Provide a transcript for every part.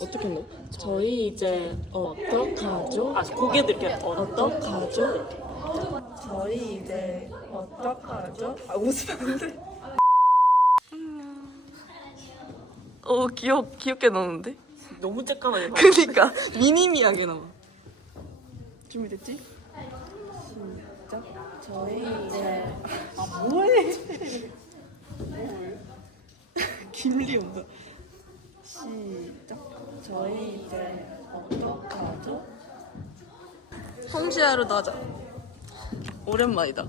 어떻게 넣어? 저희 이제 어떡하죠? 아 고개 들게 어, 어떡하죠? 저희 이제 어떡하죠? 아 웃으면 안 돼. 어 귀엽 귀엽게 나오는데? 너무 쬐까맣게 나. 그니까 미니미하게 나와. 준비됐지? 저희 이제 아 뭐해? 김리 온다. 시작. 저희 이제 어떡하죠? 홍시하루 나자. 오랜만이다.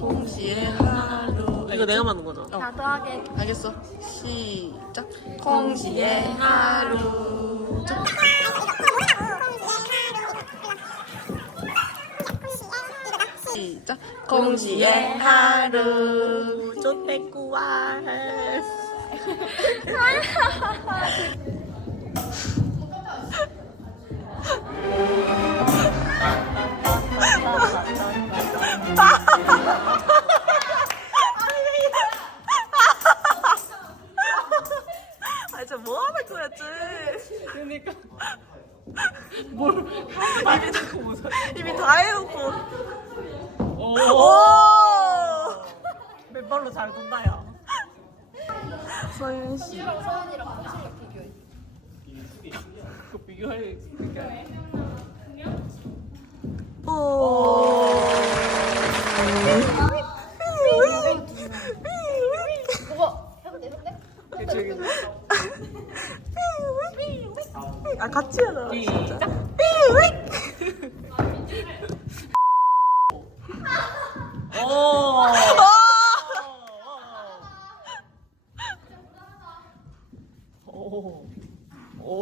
홍시의 하루. 이거 내가 만든 거잖아. 어. 나도 하게. 알겠어. 시작. 홍시의 하루. 자. 시작. 홍시의 하루. 좋대꾸와. 아, 뭐. 그러니까 야. 서윤 씨. 그 비교할 오. 아 같이 해라 진짜.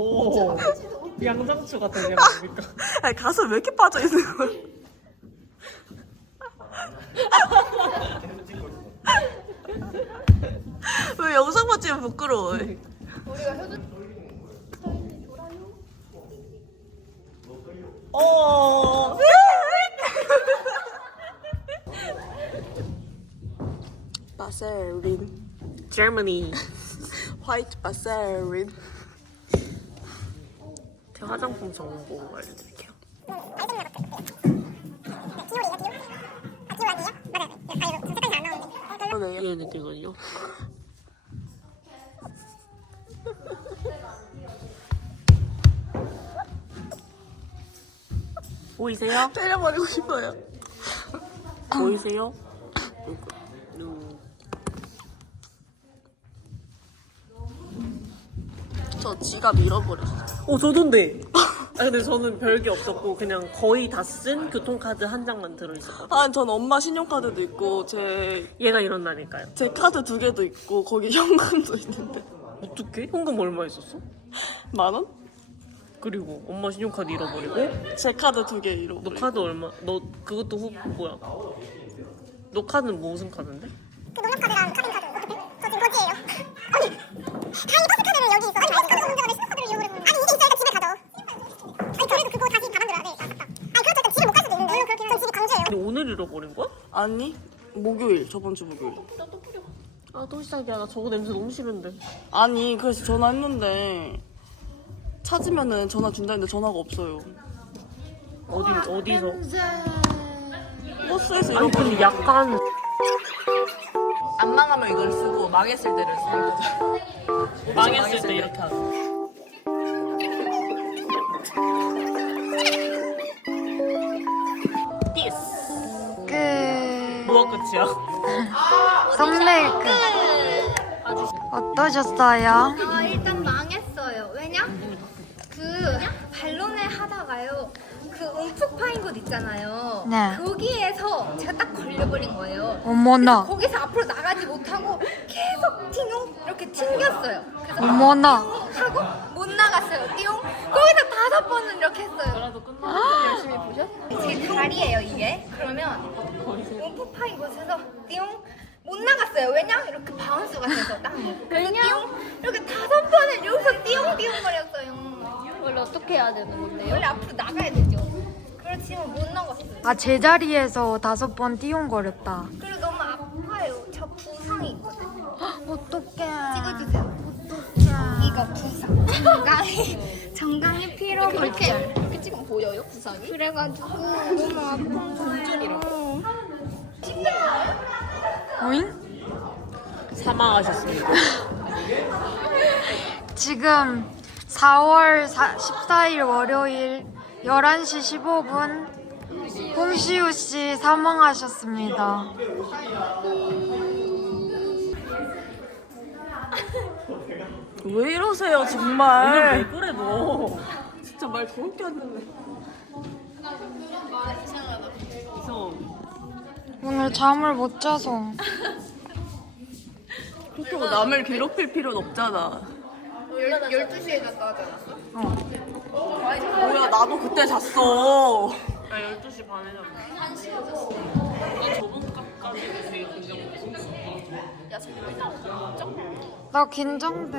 오. 양상추 같은 게 뭡니까? 아니 가슴 왜 이렇게 빠져 있는 거야? 왜 영상만 찍으면 부끄러워? 우리가 해도 오. 바세린, Germany. 화이트 바세린. 제 화장품 정보 알려드릴게요. 그러네요. 얘는 되거든요. 보이세요? 때려버리고 싶어요. 보이세요? 저 지갑 잃어버렸어. 오 저던데. 아 근데 저는 별게 없었고 그냥 거의 다 쓴 교통카드 한 장만 들어있었거든요. 아, 전 엄마 신용카드도 있고 제제 얘가 이런다니까요. 카드 두 개도 있고 거기 현금도 있는데 어떻게? 현금 얼마 있었어? 만 원? 그리고 엄마 신용카드 잃어버리고 제 카드 두 개 너 잃어버리고. 카드 얼마? 너 그것도 후 뭐야? 너 카드는 무슨 카드인데? 아니 목요일 저번 주 목요일. 아또 시작이야. 나 저거 냄새 너무 싫은데. 아니 그래서 전화했는데 찾으면은 전화 준다는데 전화가 없어요. 어디 어디서? 버스에서 아니 근데 약간 안 망하면 이걸 쓰고 망했을 때를 쓰는 거죠. 망했을 때 이렇게 하는. 끝이야? 성메이크 어떠셨어요? 아 일단 움푹 파인 곳 있잖아요. 네. 거기에서 제가 딱 걸려버린 거예요. 어머나 거기서 앞으로 나가지 못하고 계속 팅용 이렇게 튕겼어요. 그래서 어머나 하고 못 나갔어요. 띠용. 거기서 다섯 번은 이렇게 했어요. 열심히 보셨? 제 다리예요 이게. 그러면 움푹 파인 곳에서 띠용. 못 나갔어요. 왜냐? 이렇게 바운스가 돼서 딱. 띠용. 이렇게 다섯 번을 여기서 띠용띠용 거렸어요. 원래 어떻게 해야 되는 건데요? 원래 앞으로 나가야 되죠. 그렇지만 못 나갔어요. 아 제자리에서 다섯 번 띄용거렸다 그리고 너무 아파요. 저 부상이 있거든요. 어떡해 찍어주세요. 어떡해 여기가 부산. 정강이 정강이 피로 골절. 이렇게 찍으면 보여요 부산이? 그래가지고 너무 아픈 거예요. 오잉? 사망하셨습니다. 지금 4월 14일 월요일 11시 15분 홍시우 씨 사망하셨습니다. 왜 이러세요 오늘 왜 정말 그래 너? 진짜 말 더럽게 하는데. 이상하다. 오늘 잠을 못 자서 그렇게 뭐 남을 괴롭힐 필요는 없잖아 12시에 잤다 하지 않았어? 뭐야 나도 그때 잤어 나 12시 반에 잤네. 1시에 잤어. 나 저번 값까지 되게 긴장했어. 나 긴장돼.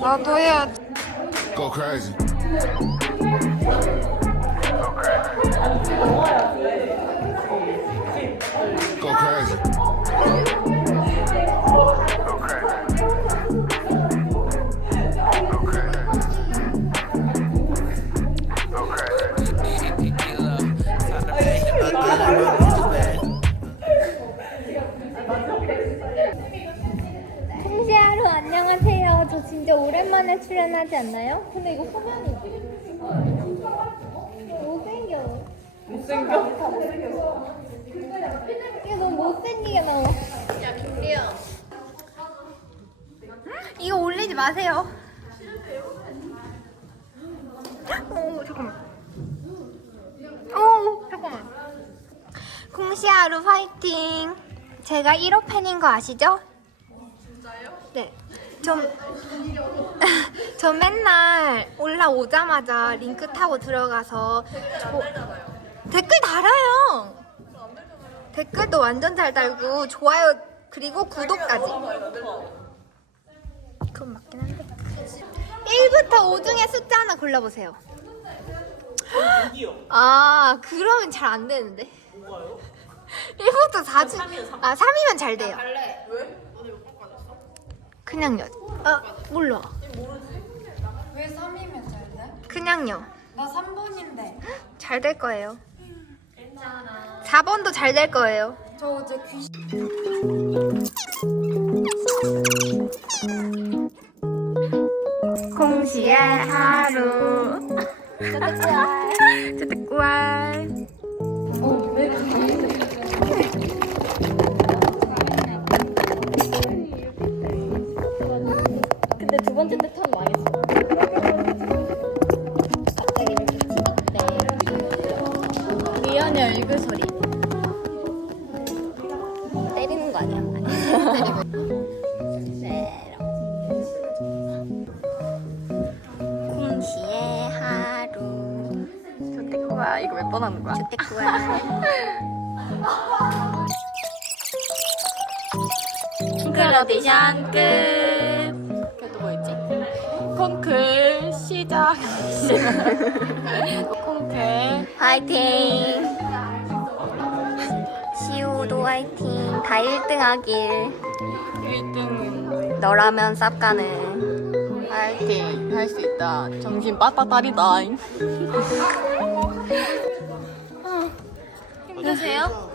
나도 해야 Go crazy. Go 저 진짜 오랜만에 출연하지 않나요? 근데 이거 화면이지? 못생겨. 못생겨? 이게 너무 못생기게 나와. 이거 올리지 마세요. 오 잠깐만. 오 잠깐만. 공시하루 파이팅. 제가 1호 팬인 거 아시죠? 진짜요? 네. 좀, 저 맨날 올라오자마자 링크 타고 들어가서 조- 댓글 달아요. 댓글도 완전 잘 달고 좋아요 그리고 구독까지. 그건 맞긴 한데. 1부터 5 중에 숫자 하나 골라보세요. 아, 그러면 잘 안 되는데. 1부터 4 중, 아, 3이면 잘 돼요. 왜? 그냥요. 아, 몰라. 왜 3이면 잘 돼? 그냥요. 나 3번인데. 잘 될 거예요. 4번도 잘 될 거예요. 저 어제 귀신 공시의 하루. 주택구알. 근데 주택구야 이거 몇 번 하는 거야? 주택구알. 싱글러디션 끝 그래도 뭐 있지? 콩클 시작 콩클 화이팅! 시우도 화이팅! 다 1등 하길. 1등 너라면 쌉 가는. 파이팅 할 수 있다 정신 빠따따리다 힘드세요?